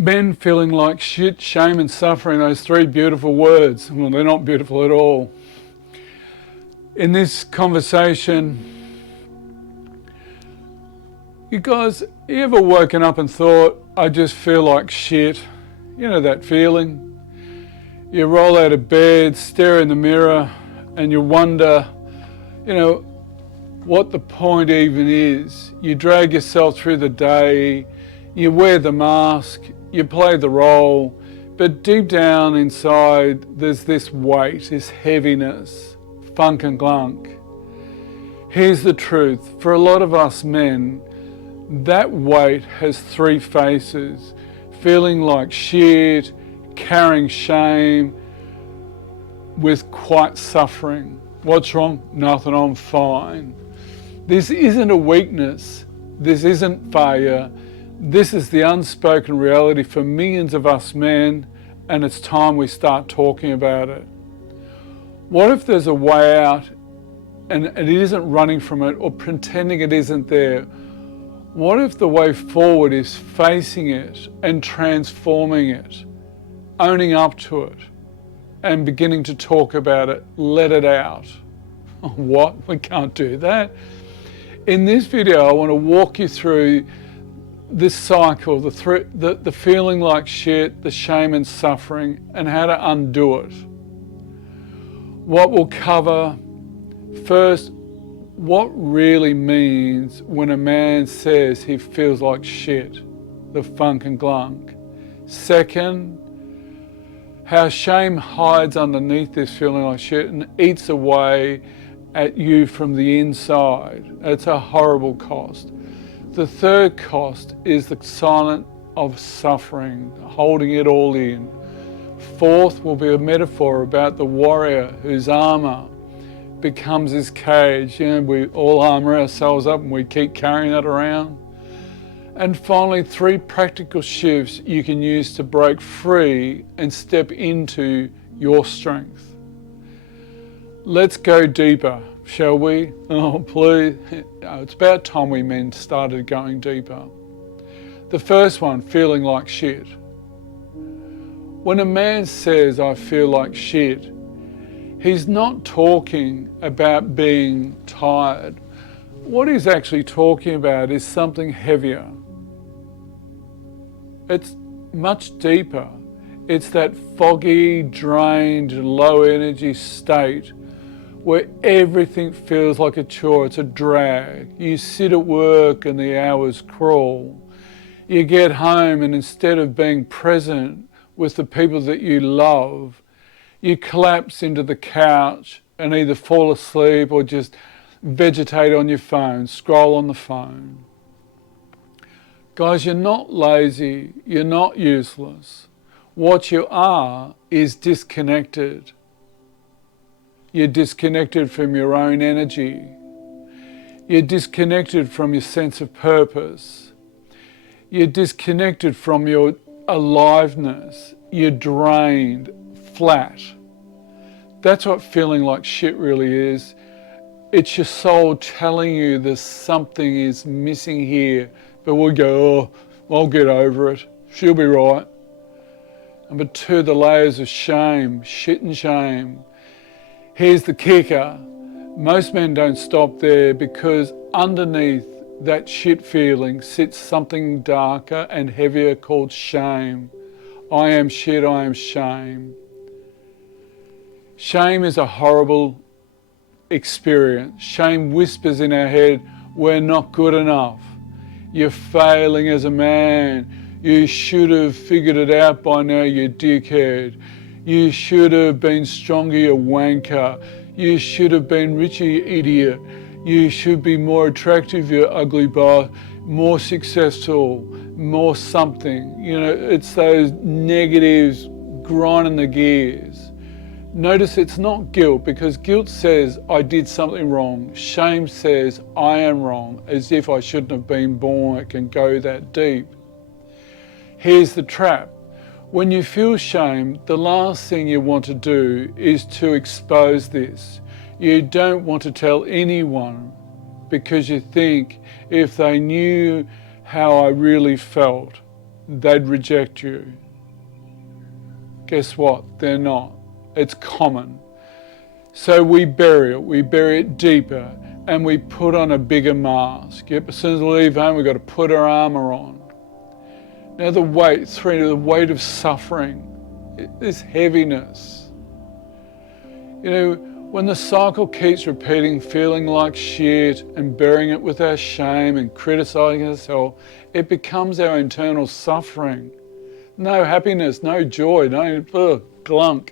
Men feeling like shit, shame and suffering, those three beautiful words. Well, they're not beautiful at all. In this conversation, you guys, you ever woken up and thought, I just feel like shit? You know that feeling? You roll out of bed, stare in the mirror, and you wonder, what the point even is. You drag yourself through the day, you wear the mask, you play the role, but deep down inside there's this weight, this heaviness, funk and glunk. Here's the truth, for a lot of us men, that weight has three faces: feeling like shit, carrying shame, with quite suffering. What's wrong? Nothing, I'm fine. This isn't a weakness, this isn't failure. This is the unspoken reality for millions of us men, and it's time we start talking about it. What if there's a way out and it isn't running from it or pretending it isn't there? What if the way forward is facing it and transforming it, owning up to it, and beginning to talk about it, let it out? What? We can't do that. In this video, I want to walk you through this cycle, the feeling like shit, the shame and suffering, and how to undo it. What we'll cover first, what really means when a man says he feels like shit, the funk and glunk. Second, how shame hides underneath this feeling like shit and eats away at you from the inside. It's a horrible cost. The third cost is the silence of suffering, holding it all in. Fourth will be a metaphor about the warrior whose armour becomes his cage. We all armour ourselves up and we keep carrying that around. And finally, three practical shifts you can use to break free and step into your strength. Let's go deeper, shall we? Oh, please. It's about time we men started going deeper. The first one, feeling like shit. When a man says, I feel like shit, he's not talking about being tired. What he's actually talking about is something heavier. It's much deeper. It's that foggy, drained, low energy state where everything feels like a chore, it's a drag. You sit at work and the hours crawl. You get home and instead of being present with the people that you love, you collapse into the couch and either fall asleep or just vegetate on your phone, scroll on the phone. Guys, you're not lazy, you're not useless. What you are is disconnected. You're disconnected from your own energy. You're disconnected from your sense of purpose. You're disconnected from your aliveness. You're drained, flat. That's what feeling like shit really is. It's your soul telling you there's something is missing here, but we'll go, oh, I'll get over it. She'll be right. Number two, the layers of shame, shit and shame. Here's the kicker. Most men don't stop there because underneath that shit feeling sits something darker and heavier called shame. I am shit, I am shame. Shame is a horrible experience. Shame whispers in our head, we're not good enough. You're failing as a man. You should have figured it out by now, you dickhead. You should have been stronger, you wanker. You should have been richer, you idiot. You should be more attractive, you ugly boss. More successful, more something. It's those negatives grinding the gears. Notice it's not guilt, because guilt says I did something wrong. Shame says I am wrong, as if I shouldn't have been born. It can go that deep. Here's the trap. When you feel shame, the last thing you want to do is to expose this. You don't want to tell anyone because you think if they knew how I really felt, they'd reject you. Guess what? They're not. It's common. So we bury it deeper, and we put on a bigger mask. Yep, as soon as we leave home, we've got to put our armour on. Now the weight of suffering, this heaviness. You know, when the cycle keeps repeating, feeling like shit and burying it with our shame and criticising ourselves, it becomes our internal suffering. No happiness, no joy, no glunk.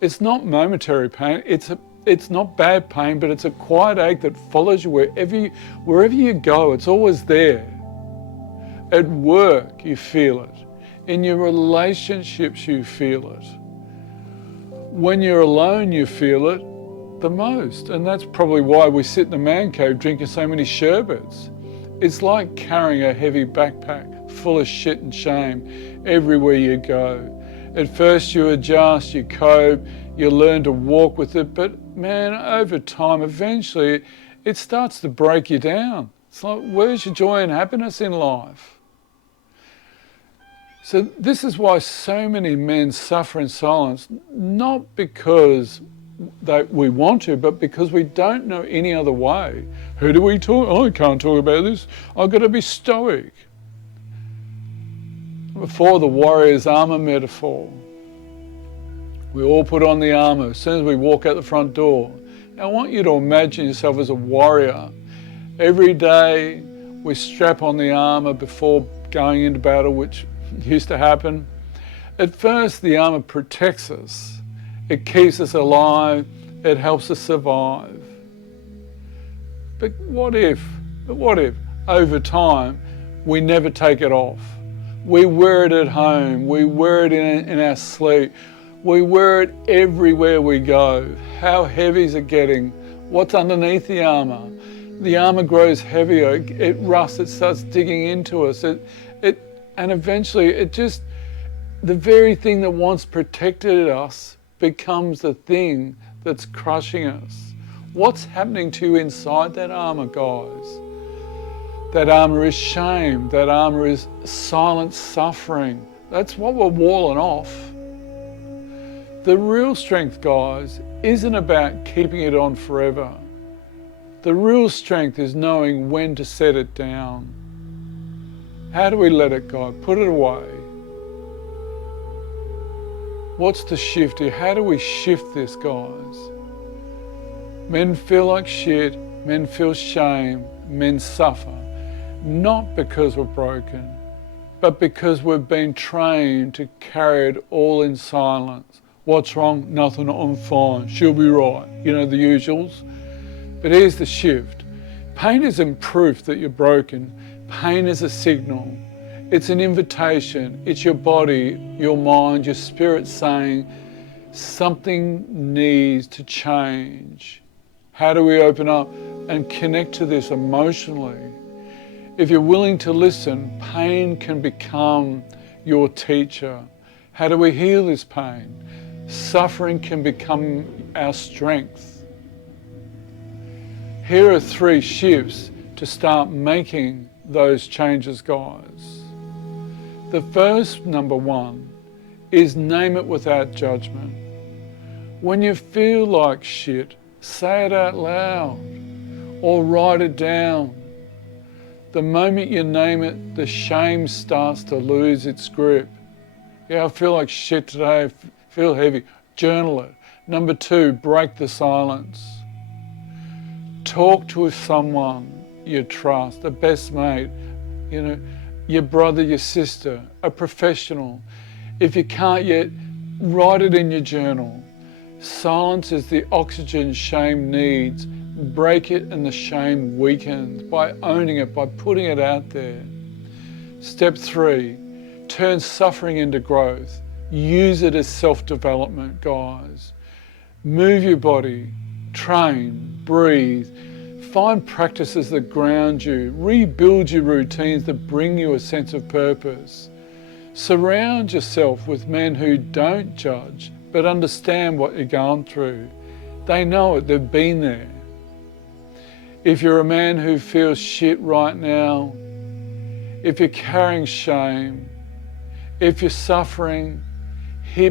It's not momentary pain, it's not bad pain, but it's a quiet ache that follows you wherever you go. It's always there. At work, you feel it. In your relationships, you feel it. When you're alone, you feel it the most. And that's probably why we sit in the man cave drinking so many sherbets. It's like carrying a heavy backpack full of shit and shame everywhere you go. At first you adjust, you cope, you learn to walk with it, but man, over time, eventually, it starts to break you down. It's like, where's your joy and happiness in life? So this is why so many men suffer in silence, not because we want to, but because we don't know any other way. Who do we talk? Oh, I can't talk about this. I've got to be stoic. Before the warrior's armour metaphor, we all put on the armour as soon as we walk out the front door. Now, I want you to imagine yourself as a warrior. Every day we strap on the armour before going into battle, which used to happen. At first, the armour protects us. It keeps us alive. It helps us survive. But what if over time we never take it off? We wear it at home. We wear it in our sleep. We wear it everywhere we go. How heavy is it getting? What's underneath the armour? The armour grows heavier. It rusts. It starts digging into us. And eventually the very thing that once protected us becomes the thing that's crushing us. What's happening to you inside that armour, guys? That armour is shame. That armour is silent suffering. That's what we're walling off. The real strength, guys, isn't about keeping it on forever. The real strength is knowing when to set it down. How do we let it go? Put it away. What's the shift here? How do we shift this, guys? Men feel like shit, men feel shame, men suffer. Not because we're broken, but because we've been trained to carry it all in silence. What's wrong? Nothing, I'm fine, she'll be right. You know, the usuals. But here's the shift. Pain isn't proof that you're broken. Pain is a signal. It's an invitation. It's your body, your mind, your spirit saying something needs to change. How do we open up and connect to this emotionally? If you're willing to listen, pain can become your teacher. How do we heal this pain? Suffering can become our strength. Here are 3 shifts to start making those changes, guys. The first, number 1, is name it without judgment. When you feel like shit, say it out loud or write it down. The moment you name it, the shame starts to lose its grip. Yeah, I feel like shit today, I feel heavy. Journal it. Number 2, break the silence. Talk to someone you trust, a best mate, you know, your brother, your sister, a professional. If you can't yet, write it in your journal. Silence is the oxygen shame needs. Break it and the shame weakens by owning it, by putting it out there. Step 3, turn suffering into growth. Use it as self-development, guys. Move your body, train, breathe. Find practices that ground you. Rebuild your routines that bring you a sense of purpose. Surround yourself with men who don't judge, but understand what you're going through. They know it, they've been there. If you're a man who feels shit right now, if you're carrying shame, If you're suffering,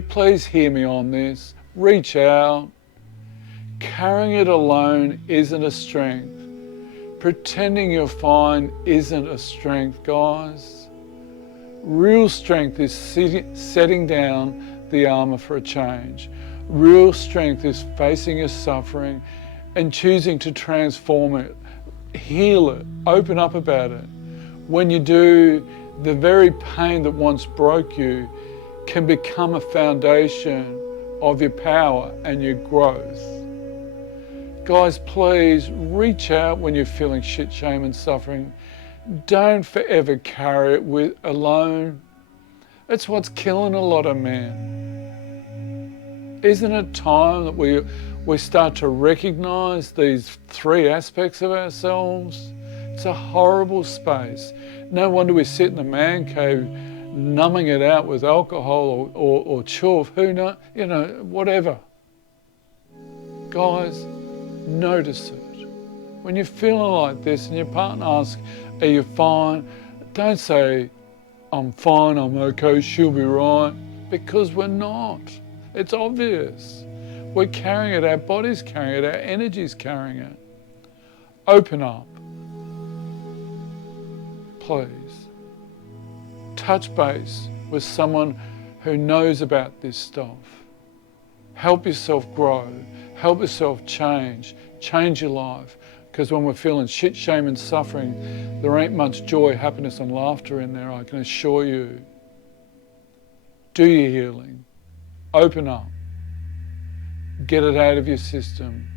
please hear me on this. Reach out. Carrying it alone isn't a strength. Pretending you're fine isn't a strength, guys. Real strength is setting down the armour for a change. Real strength is facing your suffering and choosing to transform it, heal it, open up about it. When you do, the very pain that once broke you can become a foundation of your power and your growth. Guys, please reach out when you're feeling shit, shame and suffering. Don't forever carry it alone. It's what's killing a lot of men. Isn't it time that we start to recognize these three aspects of ourselves? It's a horrible space. No wonder we sit in the man cave numbing it out with alcohol or chuff, whatever. Guys, notice it. When you're feeling like this and your partner asks, are you fine? Don't say, I'm fine, I'm okay, she'll be right, because we're not. It's obvious. We're carrying it, our body's carrying it, our energy's carrying it. Open up. Please. Touch base with someone who knows about this stuff. Help yourself grow. Help yourself change your life. Because when we're feeling shit, shame and suffering, there ain't much joy, happiness and laughter in there, I can assure you. Do your healing. Open up. Get it out of your system.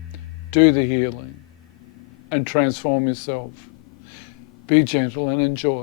Do the healing. And transform yourself. Be gentle and enjoy.